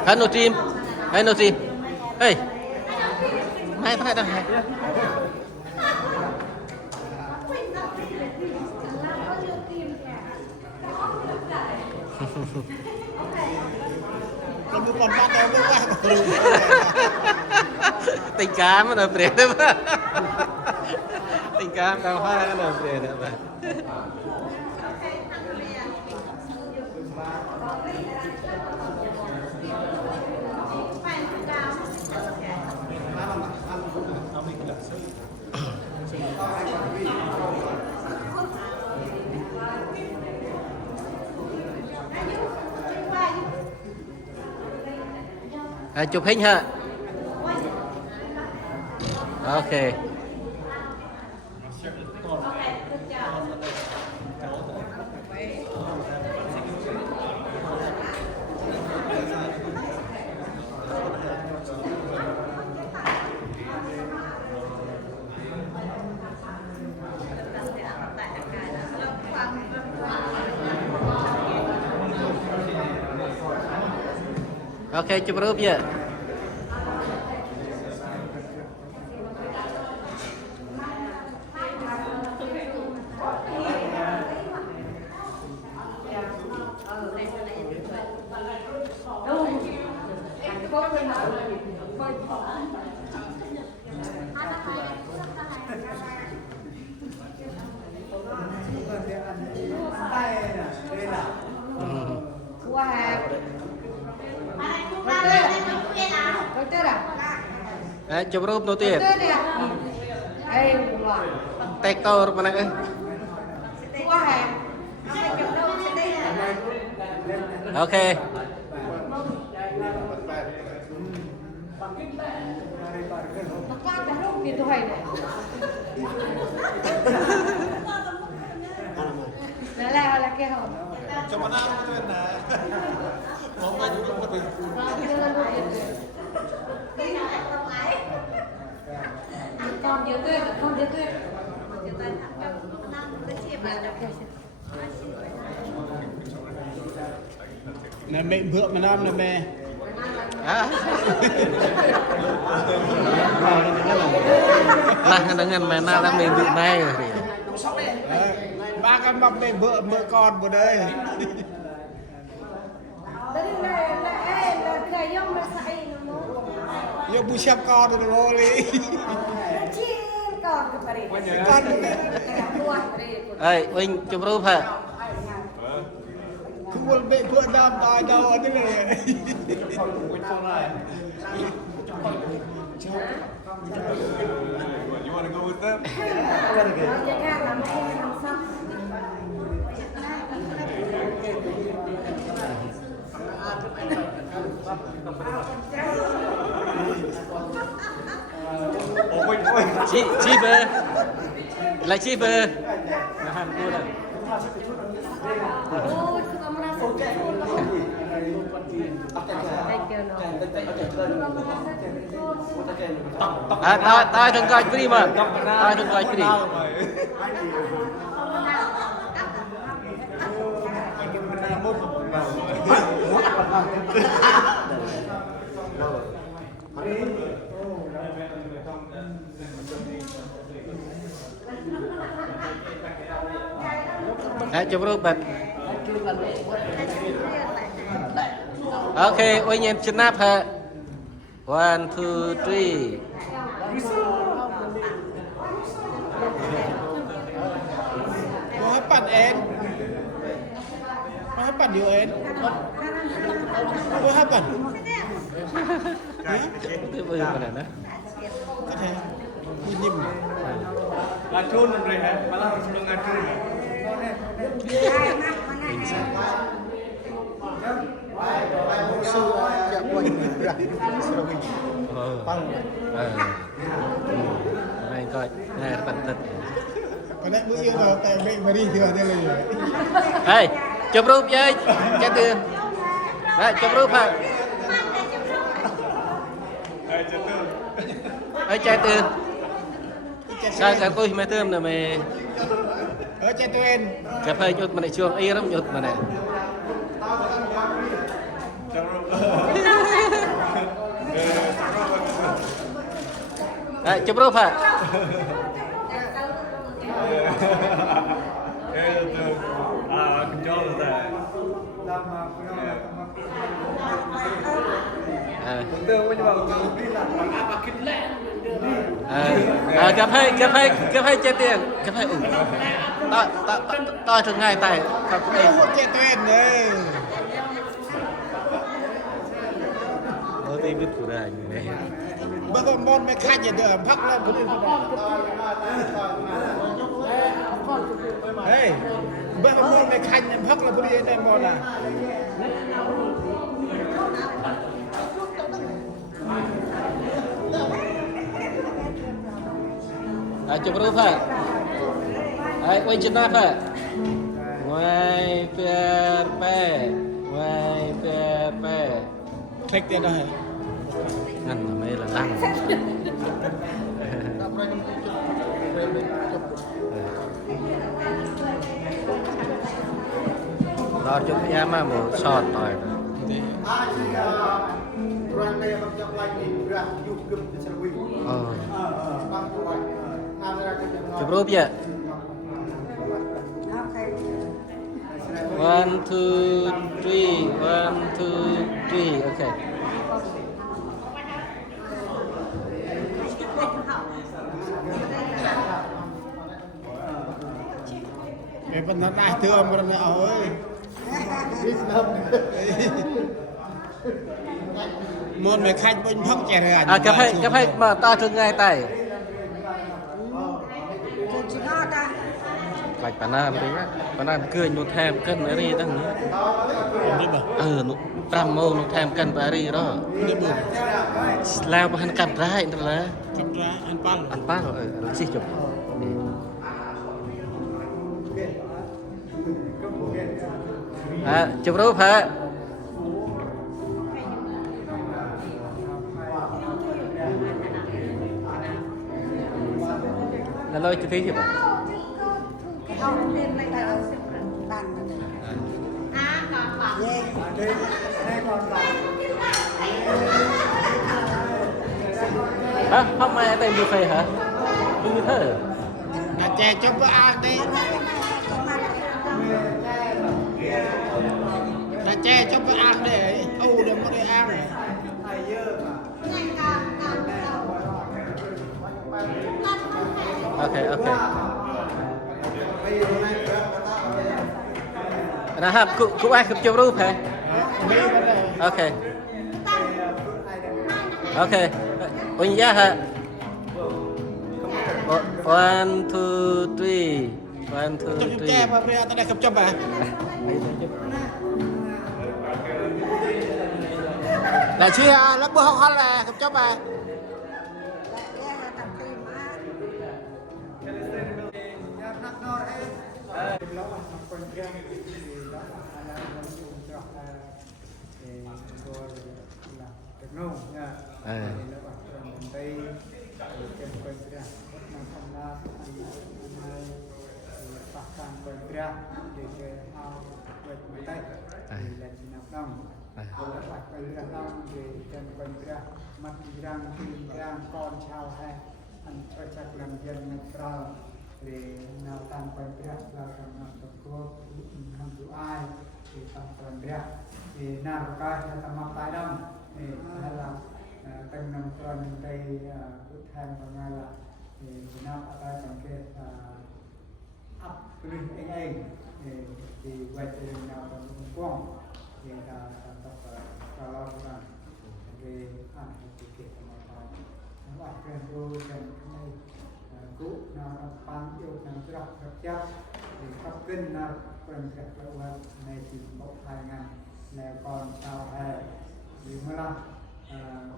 Hai nô tim, hey, hai phải đâu hai. Bukan pada bukan. Tình cảm nó đẹp đấy mà. Tình cảm đào hoa nó đẹp đấy mà. Chụp hình hả? Ok. Ok, chụp rúp vậy. Chụp rúp đầu tiên. Tay to mà này. Ok. Cho mana itu nah. Mau maju ke foto. Con nhớ tôi, con nhớ tôi. Nè mẹ vợ mà nam nè mẹ. Lah dengan mana lah minggu nay. Ba con bắp mẹ vợ mẹ con vào đây. Yo bu siap con rồi boleh. Con Ê, Vinh chụp rúp hả? cứ muốn mẹ vợ nam tai đâu thế này. You want to go with them? Chi bơ. Là chi bơ. Mà hàm cô là. Tao thằng coi free mà. Tao thằng coi free. Chụp rúp bật. Ok, ôi nhìn chân nắp hả? 1, 2, 3. Mau hapan en? Mau hapan yo en? Mau hapan? Cái bự mà nè. Cái thế. Nhìn. Ngacun Andre ya, malah harus belum ngacun. Này coi, này là bản thân. Có lẽ bữa yêu rồi tại bệnh mà đi thừa thế này. Ê, chụp rúp chơi, chạy từ. Đấy, chụp rúp hả? Ê, chạy từ. Sao sao tôi mày tươm nè mày. Chạy tôi en. Cà phê nhột mà này chuông y lắm nhột mà này. Đấy, chụp rúp hả? Control that. Cà phê chơi tiền, cà phê ủng. Tôi thường ngày tại cà phê. Chạy tôi en này. Tôi đi biết của đại như này. Bác con môn mẹ khai nhận được phắc lên cũng được. Hey, bác con môn mẹ khai nhận phắc là cũng đi đây môn à. Chụp rúp hả? Đấy, quay chân nắp hả? Ngoài phê phê. Ngoài phê phê. Thích tiền đó hả? Ngăn mà mê là lăng. Đó chụp em mà một shot rồi. kayak macam lagi berat yuk kem selwi. Bang kuat. Ada kerja. Coba ya. 1, 2, 3, 1, 2, 3, okay. Cái phần thân ai thưa ông con nhỏ ơi. Môn mày khách bên phong trẻ rồi. À, cái phải mà ta thường ngay tay. Like panam tu kan, panam ke nu tham kan hari dah ni. Nu pram mau nu tham kan hari đó. Lao bahan kan rai tu lah. Anpal, sih jom. Chụp rúp hả? Là lôi chụp thế chứ bà? Hả? Không ai tại như vậy hả? Như thế. Là chè cho bữa ăn đi. Là chè cho bữa ăn để âu được mới ăn. Okay. Nah, hap, ku ai chụp rúp hả? Okay. Okay. Ôi ya hả? 1, 2, 3. 1, 2, 3. Chụp chè mà bây giờ ta đã chụp à? Là chia lớp bữa học là chụp à? con chào hai anh cho chắc làm dân một trò để nào tăng quan trọng là làm tập cô làm chủ ai thì tăng quan trọng thì nào cái là tăng mặt tài đông thì là tăng năm tròn đây cứ thêm vào ngay là thì nào cái tổng kết ấp lên anh thì quay từ nào còn quăng thì là tập cho lo ra về ăn thì kể mà nó bảo cái đôi cái này cũ nó bán yêu nó rất chắc thì các kinh nó cần phải là này chỉ một 2 ngày là còn chào hè vì mới là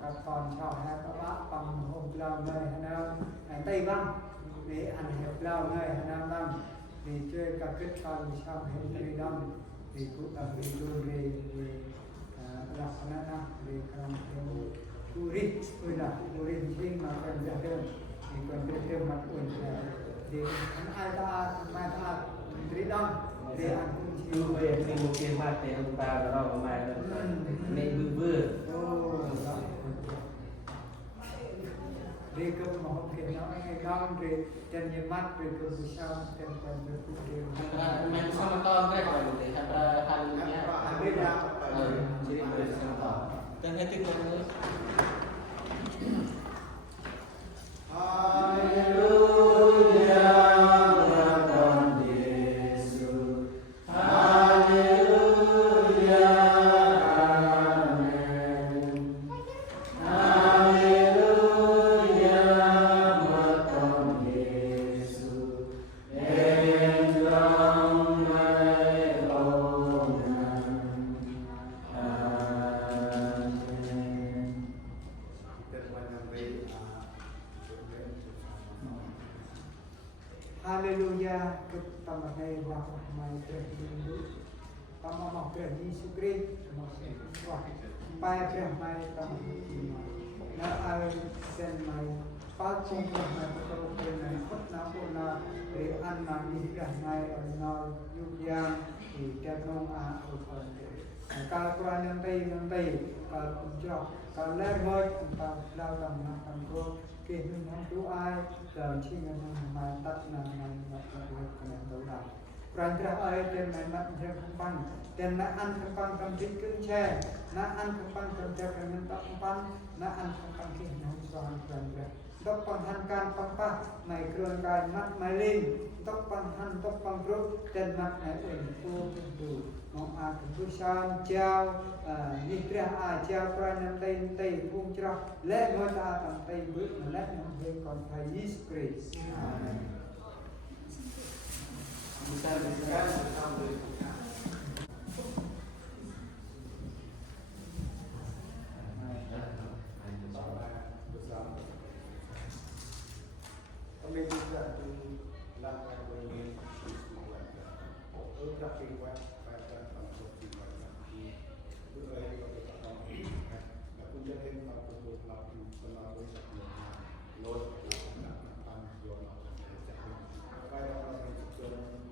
các con chào hè các bác bằng hôm lao nơi Hà Nam Tây Băng để ăn hẹp lao nơi Hà Nam Băng thì chơi các kết con sau hết đi đông thì cũng là vì đôi về là Hà về làm Uri, là Uri chính mà cần ra thêm thì cần thêm mặt ổn thì ai ta mai ta trí đông để ăn cũng chịu về thì một cái mặt thì ông ta đó mà nên vừa đi cơm mà không kể nói ngay đông thì chân như mắt thì cơm buổi sau chân còn được cũng đều mình sama con cái gọi để thành nhá Bây giờ jadi boleh sama con dan itu kan Haleluya, kita mengenai rahmat Tuhan. Kami mau Yesus Kristus. Wah, baik rahmat Tuhan. Nah, al sen mai patung rahmat Tuhan. Khotna puna rian nang di rahmat al yuk yang di danong a Tuhan. Kalau Quran nanti kalau punjau kalau lermoi tentang dalam makan gua kehidupan doa dalam cinta nama tak nama kena tahu dah. Quran terah ayat dan nama kempang dan naan kempang kambing kencang, naan kempang kerja dengan tak kempang, naan kempang kehidupan soal Quran terah. Tok panghankan pangpah mai keruan kai mat mai ling tok panghan tok panggruk dan mat mai tu mong a kebusan jauh nitrah a jauh Quran nanti pung cerah le ngoi ta nanti bước le ngoi kon thai Yesus Kristus. Amen. Bisa diberikan bersama kami juga dilakukan oleh tapi buat pada konsumsi lagi berlari pada tahun ini aku jadi tak perlu lagi selalu sebelumnya lot nak dua pada orang